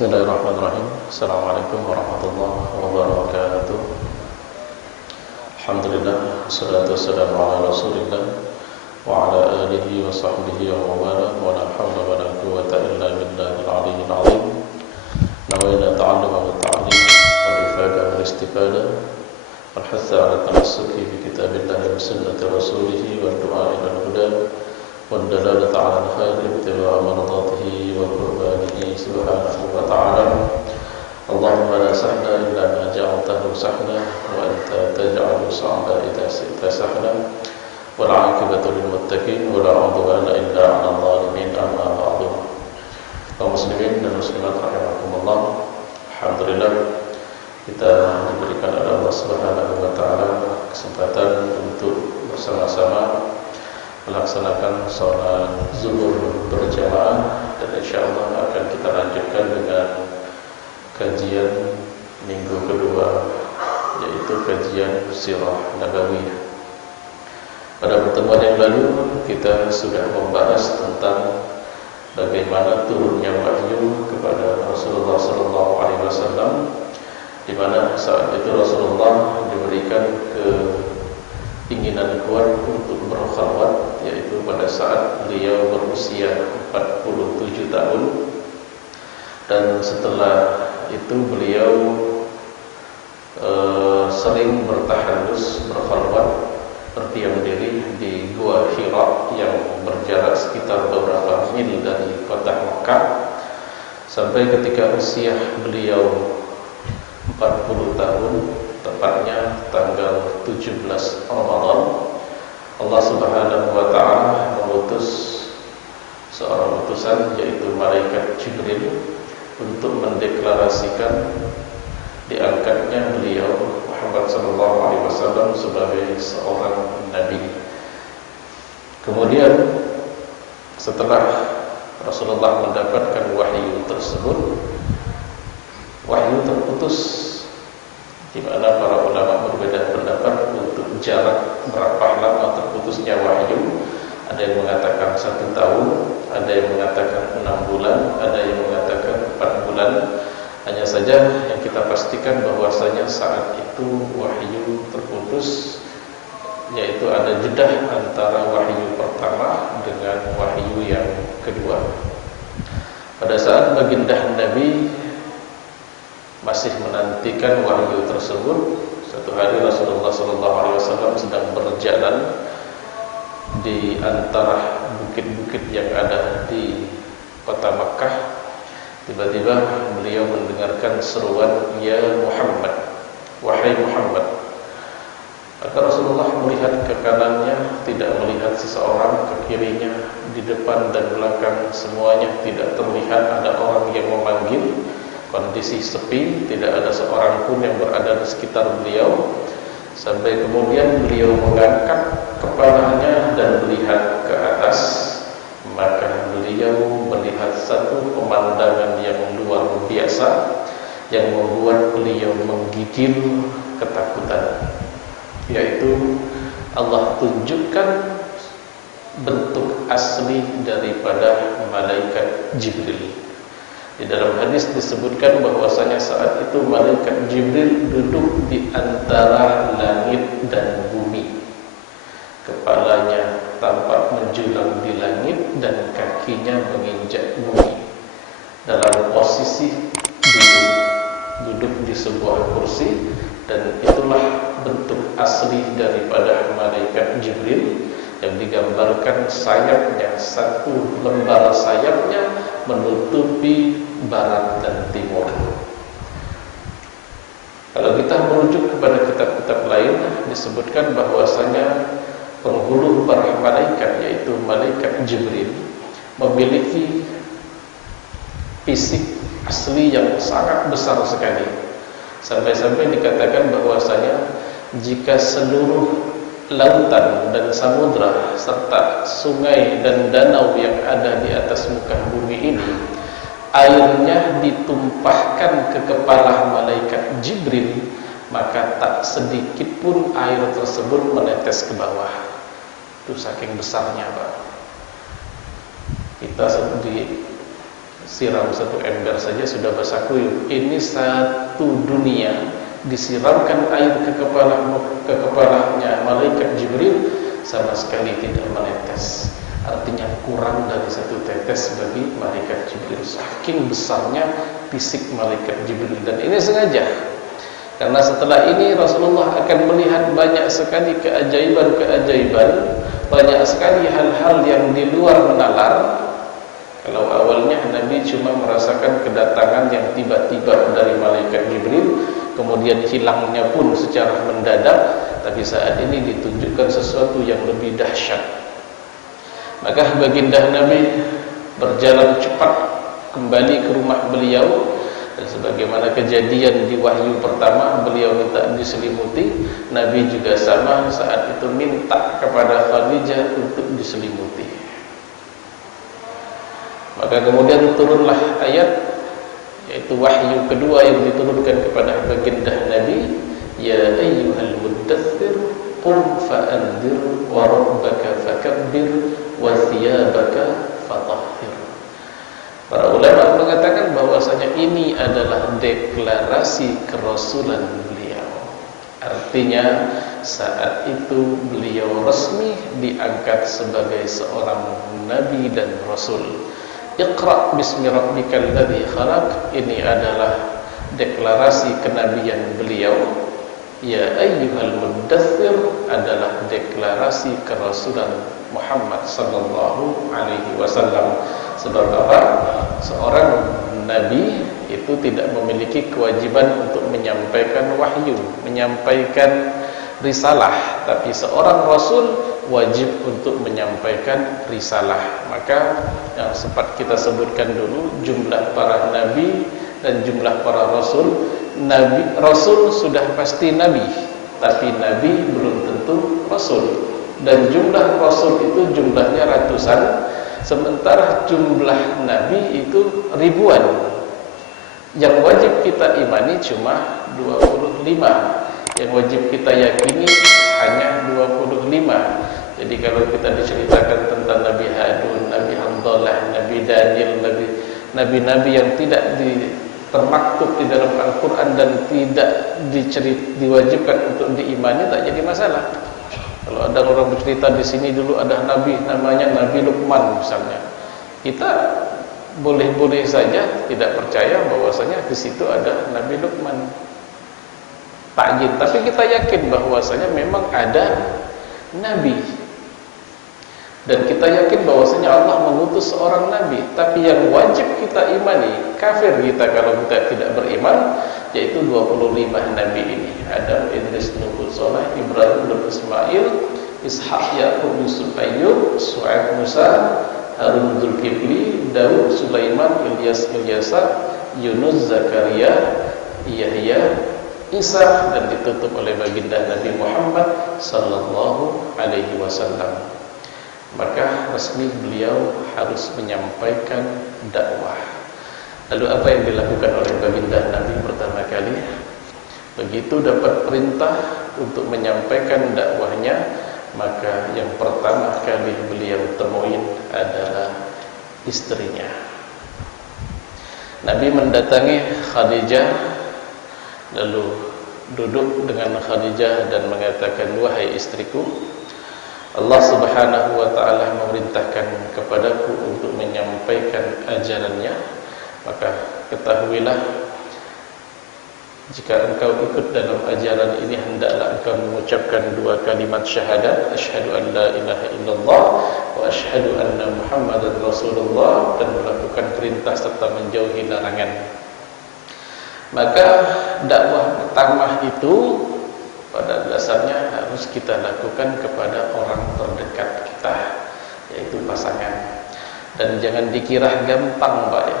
Bismillahirrahmanirrahim. Assalamualaikum warahmatullahi wabarakatuh. Alhamdulillah, wassalatu wassalamu ala Rasulillah wa ala alihi wa sahbihi wa wala wa la hawla wa la quwwata illa billahil aliyyil azim. Nawaitu ta'alluma wa ta'lim wal ifadah wal istifadah wal hatha ala tamassuki bi kitabillahi wa sunnati rasulih wa du'a ila al-huda wad dalalata ala al-khair ibtigha'a mardatihi wa qurbanihi subhanahu wa ta'ala. Allahumma la sahla illa ma ja'altahu sahla wa anta taj'alu sa'ba idza syi'ta sahla wal 'aqibatu lil muttaqin wa la 'udwana illa 'alal zalimin. Amma ba'du. Kaum muslimin dan muslimat rahimakumullah, alhamdulillah kita diberikan oleh Allah Subhanahu wa taala kesempatan untuk bersama-sama melaksanakan sholat zuhur berjamaah, dan insyaallah akan kita lanjutkan dengan kajian minggu kedua, yaitu kajian sirah nabawiyah. Pada pertemuan yang lalu kita sudah membahas tentang bagaimana turunnya wahyu kepada Rasulullah SAW, di mana saat itu Rasulullah diberikan keinginan kuat untuk berkhalwat, yaitu pada saat beliau berusia 47 tahun, dan setelah itu beliau sering bertahandus, berkhalwat, berdiam diri di Gua Hira yang berjarak sekitar beberapa mil dari kota Mekah, sampai ketika usia beliau 40 tahun, tepatnya tanggal 17 Ramadan, Allah Subhanahu wa taala mengutus seorang utusan, yaitu malaikat Jibril, untuk mendeklarasikan diangkatnya beliau Muhammad sallallahu alaihi wasallam sebagai seorang nabi. Kemudian setelah Rasulullah mendapatkan wahyu tersebut, wahyu terputus, di mana para ulama berbeda pendapat untuk jarak berapa lama terputusnya wahyu. Ada yang mengatakan 1 tahun, ada yang mengatakan 6 bulan, ada yang mengatakan 4 bulan. Hanya saja yang kita pastikan bahwasanya saat itu wahyu terputus, yaitu ada jeda antara wahyu pertama dengan wahyu yang kedua. Pada saat baginda Nabi masih menantikan wahyu tersebut, satu hari Rasulullah SAW sedang berjalan di antara bukit-bukit yang ada di kota Makkah. Tiba-tiba beliau mendengarkan seruan, "Ya Muhammad, wahai Muhammad." Maka Rasulullah melihat ke kanannya, tidak melihat seseorang, ke kirinya, di depan dan belakang semuanya tidak terlihat ada orang yang memanggil. Kondisi sepi, tidak ada seorang pun yang berada di sekitar beliau. Sampai kemudian beliau mengangkat kepalanya dan melihat ke atas, maka beliau melihat satu pemandangan yang luar biasa yang membuat beliau menggigil ketakutan, yaitu Allah tunjukkan bentuk asli daripada malaikat Jibril. Di dalam hadis disebutkan bahwasanya saat itu malaikat Jibril duduk di antara langit dan bumi. Kepalanya tampak menjulang di langit dan kakinya menginjak bumi, dalam posisi duduk di sebuah kursi. Dan itulah bentuk asli daripada malaikat Jibril, yang digambarkan sayapnya, satu lembar sayapnya menutupi barat dan timur. Kalau kita merujuk kepada kitab-kitab lain, disebutkan bahwasanya penghulu para malaikat, yaitu malaikat Jibril, memiliki fisik asli yang sangat besar sekali. Sampai-sampai dikatakan bahwasanya jika seluruh lautan dan samudra serta sungai dan danau yang ada di atas muka bumi ini, airnya ditumpahkan ke kepala malaikat Jibril, maka tak sedikit pun air tersebut menetes ke bawah. Itu saking besarnya, Pak. Kita di siram satu ember saja sudah basah kuyup. Ini satu dunia disiramkan air ke kepalanya malaikat Jibril, sama sekali tidak menetes. Artinya kurang dari satu tetes bagi malaikat Jibril. Saking besarnya fisik malaikat Jibril. Dan ini sengaja, karena setelah ini Rasulullah akan melihat banyak sekali keajaiban-keajaiban, banyak sekali hal-hal yang di luar nalar. Kalau awalnya Nabi cuma merasakan kedatangan yang tiba-tiba dari malaikat Jibril, kemudian hilangnya pun secara mendadak, tapi saat ini ditunjukkan sesuatu yang lebih dahsyat. Maka baginda Nabi berjalan cepat kembali ke rumah beliau, dan sebagaimana kejadian di wahyu pertama, beliau minta diselimuti. Nabi juga sama, saat itu minta kepada Khadijah untuk diselimuti. Maka kemudian turunlah ayat, yaitu wahyu kedua yang diturunkan kepada baginda Nabi, ya ayyuhal muddaththir qum fa'anzir wa rabbaka fakabbir wa thiyabaka fatahhir. Para ulama mengatakan bahwasanya ini adalah deklarasi kerasulan beliau. Artinya saat itu beliau resmi diangkat sebagai seorang nabi dan rasul. Iqra bismi rabbikal ladzi khalaq, ini adalah deklarasi kenabian beliau. Ya ayyuhal muddaththir adalah deklarasi kerasulan Muhammad sallallahu alaihi wasallam. Sebab apa? Seorang nabi itu tidak memiliki kewajiban untuk menyampaikan wahyu, menyampaikan risalah, tapi seorang rasul wajib untuk menyampaikan risalah. Maka yang sempat kita sebutkan dulu, jumlah para nabi dan jumlah para rasul. Rasul sudah pasti nabi, tapi nabi belum tentu rasul. Dan jumlah rasul itu jumlahnya ratusan, sementara jumlah nabi itu ribuan. Yang wajib kita imani cuma 25. Yang wajib kita yakini hanya 25. Jadi kalau kita diceritakan tentang Nabi Harun, Nabi Hanzalah, Nabi Daniel, nabi-nabi yang tidak termaktub di dalam Al-Quran dan tidak diwajibkan untuk diimani, tak jadi masalah. Kalau ada orang bercerita di sini dulu ada nabi namanya Nabi Luqman misalnya, kita boleh-boleh saja tidak percaya bahwasanya di situ ada Nabi Luqman. Takjil, tapi kita yakin bahwasanya memang ada nabi. Dan kita yakin bahwasanya Allah mengutus seorang nabi. Tapi yang wajib kita imani, kafir kita kalau kita tidak beriman, yaitu 25 nabi ini. Adam, Idris, Nuh, Saleh, Ibrahim, dan Ismail, Ishaq, Yaqub, Yusuf, Ayyub, Su'aib, Musa, Harun, Zulkifli, Daud, Sulaiman, Ilyas, Ilyasa, Yunus, Zakaria, Yahya, Isa, dan ditutup oleh baginda Nabi Muhammad sallallahu alaihi wasallam. Maka resmi beliau harus menyampaikan dakwah. Lalu apa yang dilakukan oleh baginda Nabi pertama kali? Begitu dapat perintah untuk menyampaikan dakwahnya, maka yang pertama kali beliau temuin adalah istrinya. Nabi mendatangi Khadijah, lalu duduk dengan Khadijah dan mengatakan, wahai istriku, Allah subhanahu wa ta'ala memerintahkan kepadaku untuk menyampaikan ajarannya. Maka ketahuilah, jika engkau ikut dalam ajaran ini, hendaklah engkau mengucapkan 2 kalimat syahadat, asyhadu an la ilaha illallah wa asyhadu anna muhammadan rasulullah, dan melakukan perintah serta menjauhi larangan. Maka dakwah pertama itu pada dasarnya harus kita lakukan kepada orang terdekat kita, yaitu pasangan. Dan jangan dikira gampang, Pak ya.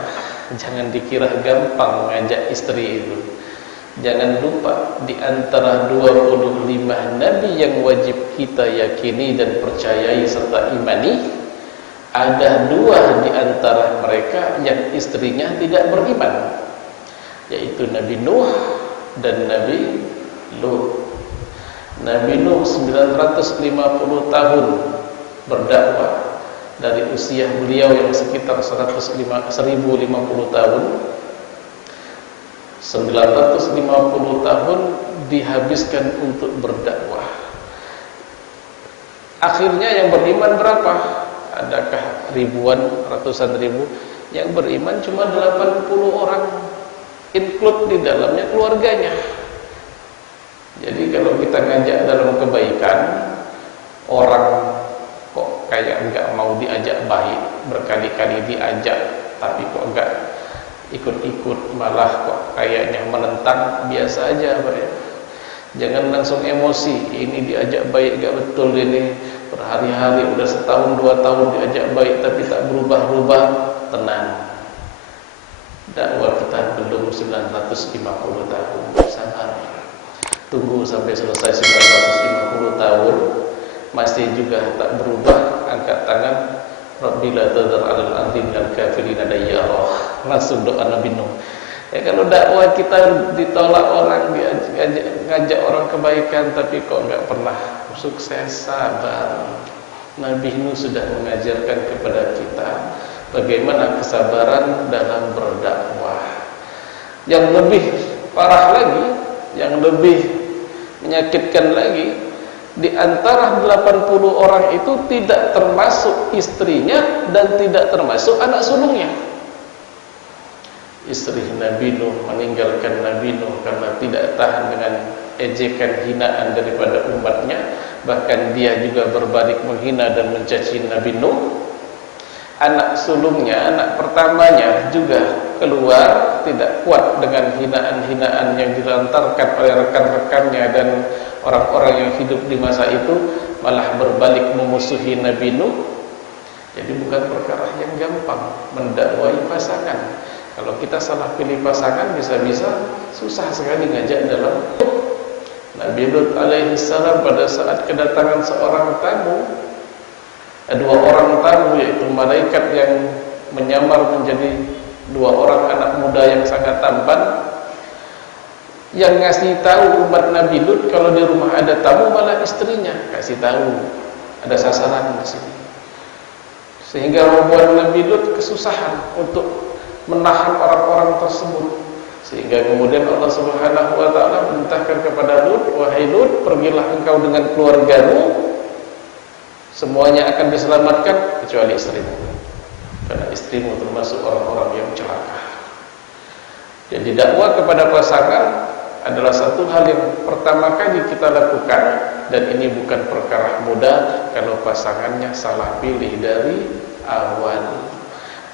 Jangan dikira gampang mengajak istri itu. Jangan lupa, di antara 25 nabi yang wajib kita yakini dan percayai serta imani, ada 2 di antara mereka yang istrinya tidak beriman, yaitu Nabi Nuh dan Nabi Lut. Nabi Nuh 950 tahun berdakwah, dari usia beliau yang sekitar 1050 tahun. 950 tahun dihabiskan untuk berdakwah. Akhirnya yang beriman berapa? Adakah ribuan, ratusan ribu? Yang beriman cuma 80 orang, include di dalamnya keluarganya. Jadi kalau kita ngajak dalam kebaikan, orang kok kayak enggak mau diajak baik, berkali-kali diajak tapi kok enggak ikut-ikut, malah kok kayaknya menentang, biasa aja Pak ya. Jangan langsung emosi, ini diajak baik enggak betul, ini berhari-hari udah setahun 2 tahun diajak baik tapi tak berubah-ubah. Tenang, dakwah kita belum 950 tahun, sabar, tunggu sampai selesai 950 tahun masih juga tak berubah, angkat tangan, Rabbila tadhar 'alal ardi minal kafirina dayyara. Langsung doa Nabi Nuh. Ya kalau dakwah kita ditolak orang, ngajak orang kebaikan tapi kok enggak pernah sukses, sabar. Nabi Nuh sudah mengajarkan kepada kita bagaimana kesabaran dalam berdakwah. Yang lebih parah lagi, yang lebih menyakitkan lagi, di antara 80 orang itu tidak termasuk istrinya dan tidak termasuk anak sulungnya. Istri Nabi Nuh meninggalkan Nabi Nuh karena tidak tahan dengan ejekan hinaan daripada umatnya. Bahkan dia juga berbalik menghina dan mencaci Nabi Nuh. Anak sulungnya, anak pertamanya juga keluar tidak kuat dengan hinaan-hinaan yang dilontarkan oleh rekan-rekannya dan orang-orang yang hidup di masa itu, malah berbalik memusuhi Nabi Nuh. Jadi bukan perkara yang gampang mendakwai pasangan. Kalau kita salah pilih pasangan, bisa-bisa susah sekali ngajak dalam. Nabi Lut alaihi salam pada saat kedatangan seorang tamu, dua orang tamu, yaitu malaikat yang menyamar menjadi dua orang anak muda yang sangat tampan, yang ngasih tahu umat Nabi Lut kalau di rumah ada tamu malah istrinya, kasih tahu ada sasaran di sini, sehingga membuat Nabi Lut kesusahan untuk menahan orang-orang tersebut. Sehingga kemudian Allah Subhanahu wa taala perintahkan kepada Lut, wahai Lut, pergilah engkau dengan keluargamu, semuanya akan diselamatkan kecuali istrimu, karena istrimu termasuk orang-orang yang celaka. Jadi dakwah kepada pasangan adalah satu hal yang pertama kali kita lakukan, dan ini bukan perkara mudah kalau pasangannya salah pilih dari awal.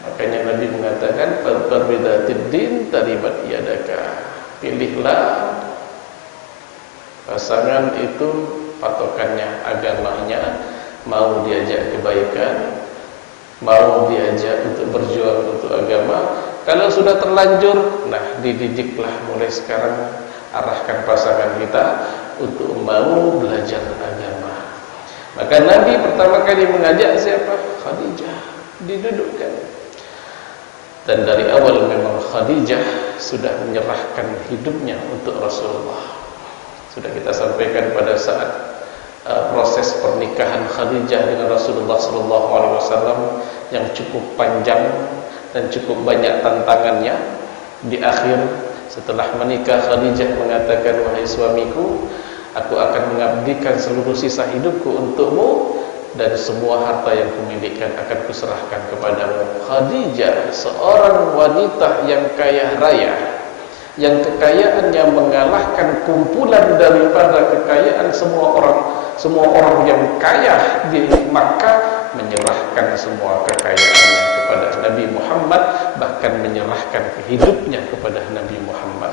Makanya Nabi mengatakan farbidatid din taribat yadaka. Pilihlah pasangan itu patokannya agamanya, mau diajak kebaikan, mau diajak untuk berjuang untuk agama. Kalau sudah terlanjur, nah dididiklah mulai sekarang, arahkan pasangan kita untuk mau belajar agama. Maka Nabi pertama kali mengajak siapa? Khadijah, didudukkan. Dan dari awal memang Khadijah sudah menyerahkan hidupnya untuk Rasulullah. Sudah kita sampaikan pada saat proses pernikahan Khadijah dengan Rasulullah SAW yang cukup panjang dan cukup banyak tantangannya. Di akhir setelah menikah, Khadijah mengatakan, wahai suamiku, aku akan mengabdikan seluruh sisa hidupku untukmu, dan semua harta yang kumilikan akan kuserahkan kepadamu. Khadijah, seorang wanita yang kaya raya, yang kekayaannya mengalahkan kumpulan daripada kekayaan semua orang yang kaya di Makkah, menyerahkan semua kekayaannya kepada Nabi Muhammad, bahkan menyerahkan hidupnya kepada Nabi Muhammad.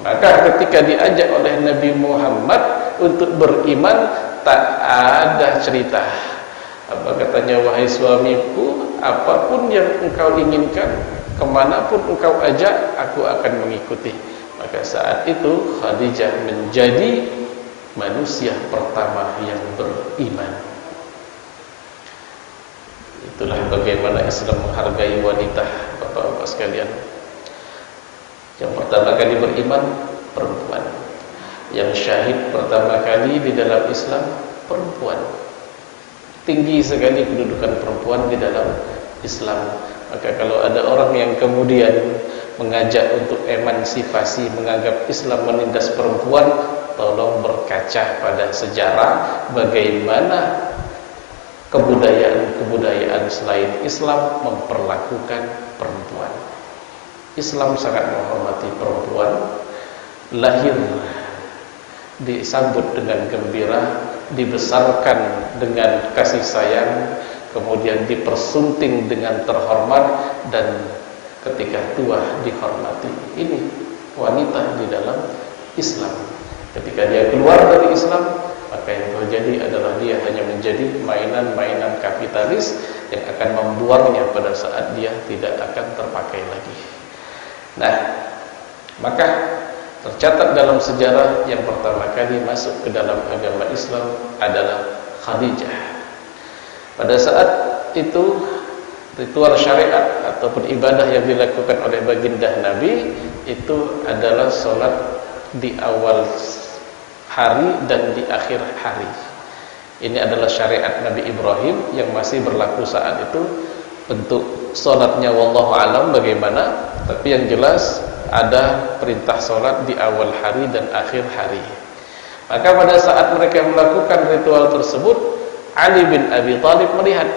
Maka ketika diajak oleh Nabi Muhammad untuk beriman, tak ada cerita. Apa katanya, wahai suamiku, apapun yang engkau inginkan, kemanapun engkau ajak, aku akan mengikuti. Maka saat itu Khadijah menjadi manusia pertama yang beriman. Itulah bagaimana Islam menghargai wanita, bapak-bapak sekalian. Yang pertama kali beriman, perempuan. Yang syahid pertama kali di dalam Islam, perempuan. tinggi sekali kedudukan perempuan di dalam Islam. Maka kalau ada orang yang kemudian mengajak untuk emansipasi, menganggap Islam menindas perempuan, tolong berkaca pada sejarah bagaimana kebudayaan selain Islam memperlakukan perempuan. Islam sangat menghormati perempuan, lahir disambut dengan gembira, dibesarkan dengan kasih sayang, kemudian dipersunting dengan terhormat, dan ketika tua dihormati. Ini wanita di dalam Islam. Ketika dia keluar dari Islam, maka yang terjadi adalah dia hanya menjadi mainan-mainan kapitalis yang akan membuangnya pada saat dia tidak akan terpakai lagi. Nah, maka tercatat dalam sejarah yang pertama kali masuk ke dalam agama Islam adalah Khadijah. Pada saat itu ritual syariat ataupun ibadah yang dilakukan oleh baginda Nabi itu adalah solat di awal hari dan di akhir hari. Ini adalah syariat Nabi Ibrahim yang masih berlaku saat itu. Bentuk solatnya wallahu alam bagaimana, tapi yang jelas ada perintah solat di awal hari dan akhir hari. Maka pada saat mereka melakukan ritual tersebut, Ali bin Abi Thalib melihat.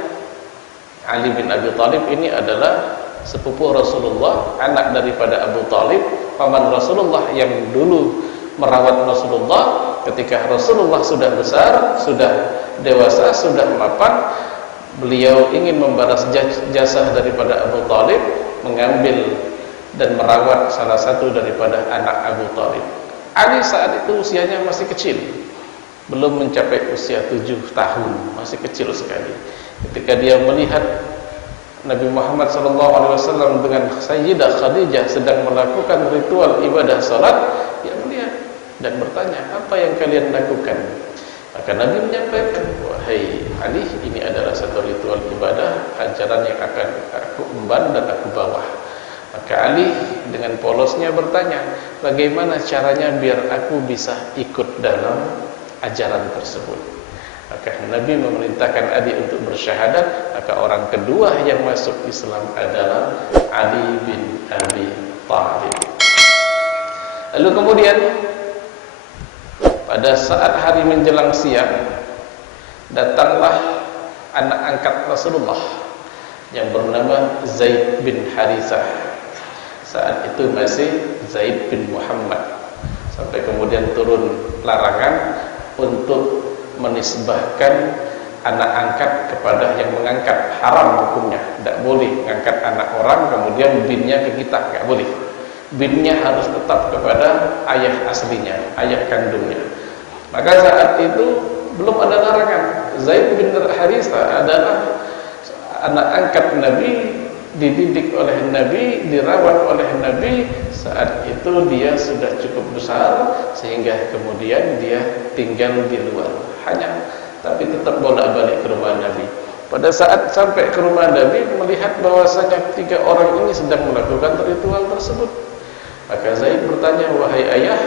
Ali bin Abi Thalib ini adalah sepupu Rasulullah, anak daripada Abu Thalib, paman Rasulullah yang dulu merawat Rasulullah ketika Rasulullah sudah besar, sudah dewasa, sudah mapan. Beliau ingin membalas jasa daripada Abu Thalib, mengambil dan merawat salah satu daripada anak Abu Thalib. Ali saat itu usianya masih kecil, belum mencapai usia 7 tahun, masih kecil sekali. Ketika dia melihat Nabi Muhammad SAW dengan Sayyidah Khadijah sedang melakukan ritual ibadah salat, dia melihat dan bertanya, apa yang kalian lakukan? Maka Nabi menyampaikan, wahai Ali, ini adalah satu ritual ibadah, ajaran yang akan aku emban dan aku bawa. Maka Ali dengan polosnya bertanya, bagaimana caranya biar aku bisa ikut dalam ajaran tersebut? Maka Nabi memerintahkan Ali untuk bersyahadat. Maka orang kedua yang masuk Islam adalah Ali bin Abi Thalib. Lalu kemudian pada saat hari menjelang siang, datanglah anak angkat Rasulullah yang bernama Zaid bin Harithah. Saat itu masih Zaid bin Muhammad. Sampai kemudian turun larangan untuk menisbahkan anak angkat kepada yang mengangkat. Haram hukumnya, tidak boleh mengangkat anak orang kemudian binnya ke kita, tidak boleh. Binnya harus tetap kepada ayah aslinya, ayah kandungnya. Maka saat itu belum ada larangan. Zaid bin Harithah adalah anak angkat Nabi, dididik oleh Nabi, dirawat oleh Nabi. Saat itu dia sudah cukup besar sehingga kemudian dia tinggal di luar. Tapi tetap bolak-balik ke rumah Nabi. Pada saat sampai ke rumah Nabi, melihat bahwasanya 3 orang ini sedang melakukan ritual tersebut. Maka Zaid bertanya, wahai ayah,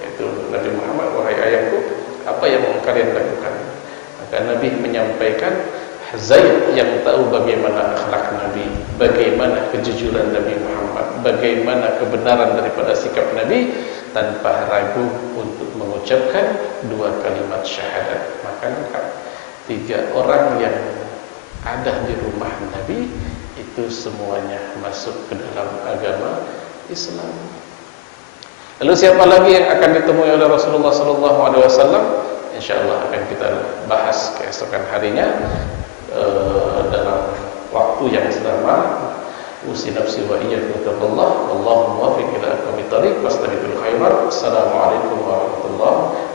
yaitu Nabi Muhammad, wahai ayahku, apa yang mau kalian lakukan? Maka Nabi menyampaikan, Zaid yang tahu bagaimana akhlak Nabi, bagaimana kejujuran Nabi Muhammad, bagaimana kebenaran daripada sikap Nabi, tanpa ragu untuk mengucapkan 2 kalimat syahadat. Maka 3 orang yang ada di rumah Nabi itu semuanya masuk ke dalam agama Islam. Lalu siapa lagi yang akan ditemui oleh Rasulullah SAW? InsyaAllah akan kita bahas keesokan harinya dalam waktu yang sama. Usi nafsi wa iyyakum bittaqwallah, wallahu muwaffiq ila aqwamit thariq, wastabiqul khairat. Assalamualaikum warahmatullahi